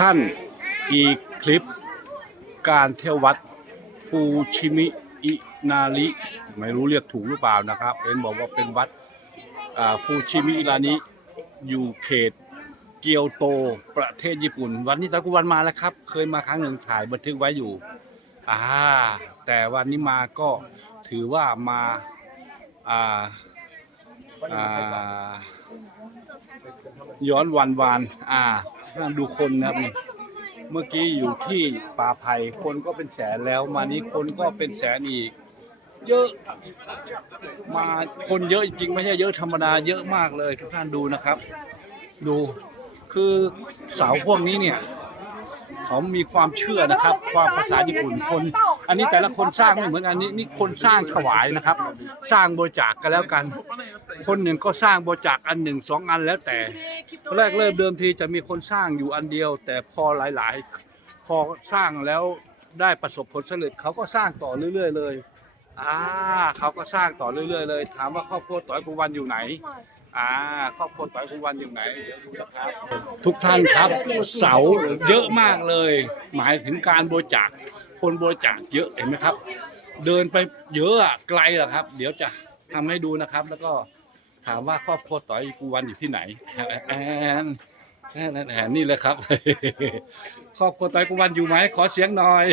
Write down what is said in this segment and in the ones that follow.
ท่านอีกคลิปการเที่ยววัดฟูชิมิอินาริไม่รู้เรียกถูกหรือเปล่านะครับเห็นบอกว่าเป็นวัดฟูชิมิอินาริอยู่เขตเกียวโตประเทศญี่ปุ่น วันนี้ตะกุวันมาแล้วครับ เคยมาครั้งหนึ่งถ่ายบันทึกไว้อยู่อ่าแต่วันนี้มาก็ถือว่ามาอ่าอ่าย้อนวันวานอ่า นั่งดูคนนะครับนี่เมื่อกี้อยู่ที่ป่าไผ่คนก็เป็นแสนแล้วมานี้คนก็เป็นแสนอีก เยอะมาคนเยอะจริงไม่ใช่เยอะธรรมดาเยอะมากเลยทุกท่านดูนะครับ ดูคือเสาพวกนี้เนี่ย เขามีความเชื่อนะครับ ความภาษาญี่ปุ่นคน อันนี้แต่ละคนสร้างไม่เหมือนอันนี้นี่คนสร้างถวายนะครับ สร้างบริจาคกันแล้วกัน คนหนึ่งก็สร้างบริจาคอันหนึ่งสองอันแล้วแต่แรกเริ่มเดิมทีจะมีคนสร้างอยู่อันเดียว แต่พอหลาย ๆ พอสร้างแล้วได้ประสบผลสำเร็จเขาก็สร้างต่อเรื่อย ๆ เลย อ่าเขาก็สร้างต่อเรื่อยๆเลย ถามว่าครอบครัวต่อยกุวันอยู่ไหน อ่าครอบครัวต่อยกุวันอยู่ไหนเดี๋ยวดูนะครับทุกท่านครับเสาเยอะมากเลย หมายถึงการบริจาคคนบริจาคเยอะเห็นไหมครับ เดินไปเยอะอะไกลอะครับ เดี๋ยวจะทำให้ดูนะครับ แล้วก็ถามว่าครอบครัวต่อยกูวันอยู่ที่ไหนแอนแอนแอนนี่เลยครับ ครอบครัวต่อยกูวันอยู่ไหมขอเสียงหน่อย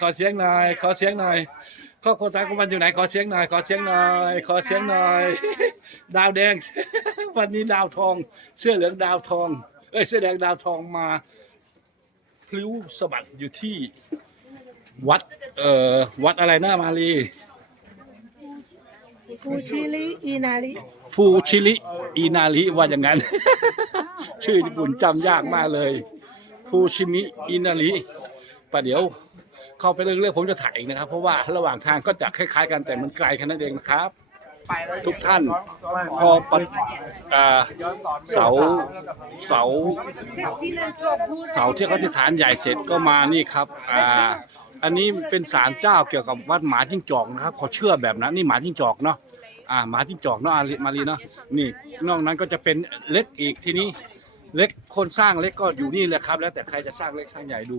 ขอเสียงหน่อย ขอเสียงหน่อย ครอบครัวต่อยกูวันอยู่ไหน ขอเสียงหน่อย ขอเสียงหน่อย ขอเสียงหน่อย ดาวแดง วันนี้ดาวทอง เสื้อเหลืองดาวทอง เอ้ย เสื้อแดงดาวทองมาพลิ้วสะบัดอยู่ที่วัด เอ่อ วัดอะไรนะมาลี ฟูชิลิอินาริฟูชิริอินาริว่าอย่างนั้น ชื่อญี่ปุ่นจำยากมากเลย ฟูชิมิอินาริประเดี๋ยว เข้าไปเรื่อยๆผมจะถ่ายเองนะครับ เพราะว่าระหว่างทางก็จะคล้ายๆกันแต่มันไกลแค่นั้นเองนะครับ ทุกท่านพอปะอ่าเสาเสาเสาที่เขาที่ฐานใหญ่เสร็จก็มานี่ครับอ่าอันนี้เป็นศาลเจ้าเกี่ยวกับวัดหมาจิ้งจอกนะครับเขาเชื่อแบบนั้นนี่หมาจิ้งจอกเนาะอ่าหมาจิ้งจอกเนาะอาริมารีเนาะนี่นอกนั้นก็จะเป็นเล็กอีกทีนี้เล็กคนสร้างเล็กก็อยู่นี่แหละครับ แล้วแต่ใครจะสร้างเล็กสร้างใหญ่ดู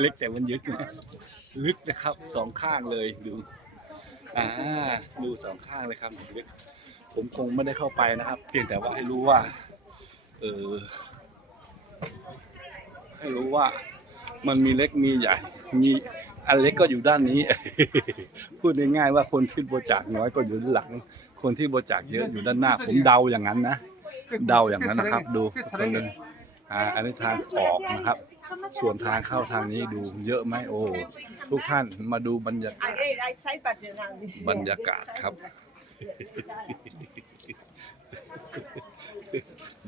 เล็กแต่มันยึกนะลึกนะครับสองข้างเลยดูอ่าดูสองข้างเลยครับลึกผมคงไม่ได้เข้าไปนะครับ เพียงแต่ว่าให้รู้ว่าเออให้รู้ว่ามันมีเล็กมีใหญ่ มีอันเล็กก็อยู่ด้านนี้ พูดง่ายๆว่าคนที่บริจาคน้อยก็อยู่ด้านหลัง คนที่บริจาคเยอะอยู่ด้านหน้า ผมเดาอย่างนั้นนะเดาอย่างนั้นนะครับ ดูคนนึงอ่าอันนี้ทางออกนะครับ ส่วนทางเข้าทางนี้ดูเยอะไหมโอ้ทุกท่านมาดูบรรยากาศบรรยากาศครับ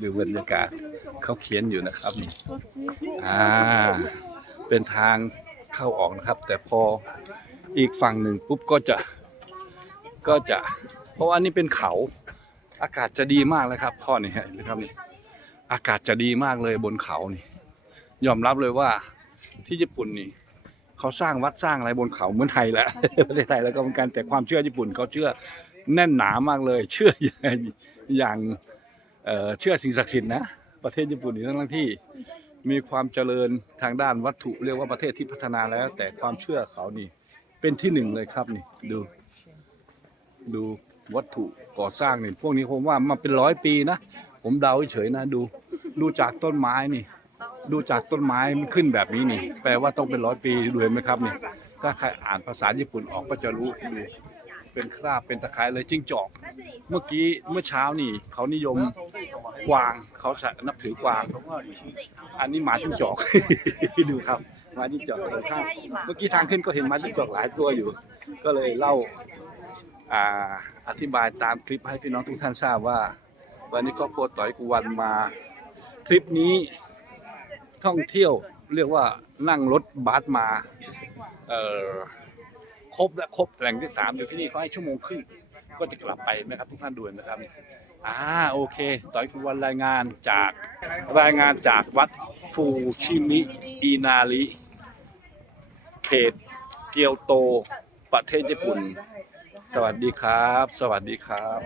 ดูบรรยากาศเขาเขียนอยู่นะครับนี่อ่า เป็นทางเข้าออกนะครับ แต่พออีกฝั่งหนึ่งปุ๊บก็จะก็จะ เพราะว่านี่เป็นเขา อากาศจะดีมากเลยครับพ่อนี่ฮะนะครับนี่อากาศจะดีมากเลยบนเขานี่ ยอมรับเลยว่าที่ญี่ปุ่นนี่เขาสร้างวัดสร้างอะไรบนเขาเหมือนไทยแหละประเทศไทยแล้วก็เหมือนกันแต่ความเชื่อญี่ปุ่นเขาเชื่อแน่นหนามากเลย เชื่ออย่างเอ่อเชื่อสิ่งศักดิ์สิทธิ์นะประเทศญี่ปุ่นนี่ทั้งที่มีความเจริญทางด้านวัตถุเรียกว่าประเทศที่พัฒนาแล้ว แต่ความเชื่อเขานี่เป็นที่หนึ่งเลยครับนี่ดู ดูวัตถุก่อสร้างนี่พวกนี้ผมว่ามาเป็นร้อยปีนะ ผมเดาเฉยๆนะดูดูจากต้นไม้นี่ ดูจากต้นไม้มันขึ้นแบบนี้นี่ แปลว่าต้องเป็นร้อยปีดูเห็นไหมครับนี่ถ้าใครอ่านภาษาญี่ปุ่นออกก็จะรู้ดูเป็นคราบเป็นตะไคร้เลยจิ้งจอก เมื่อกี้เมื่อเช้านี่ เขานิยมกวางเขาสนับถือกวาง อันนี้หมาจิ้งจอก ดูครับหมาจิ้งจอกสองข้างเมื่อกี้ทางขึ้นก็เห็นหมาจิ้งจอกหลายตัวอยู่ ก็เลยเล่าอ่าอธิบายตามคลิปให้พี่น้องทุกท่านทราบว่า วันนี้ครอบครัวต่อยกุวันมาทริปนี้ ท่องเที่ยวเรียกว่านั่งรถบัสมาเอ่อครบและครบแหล่งที่สามอยู่ที่นี่เขาให้ชั่วโมงครึ่งก็จะกลับไปนะครับทุกท่านดูนะครับอ่าโอเค ต่อยกุวันรายงานจากรายงานจากวัดฟูชิมิอินาริเขตเกียวโตประเทศญี่ปุ่น สวัสดีครับ สวัสดีครับ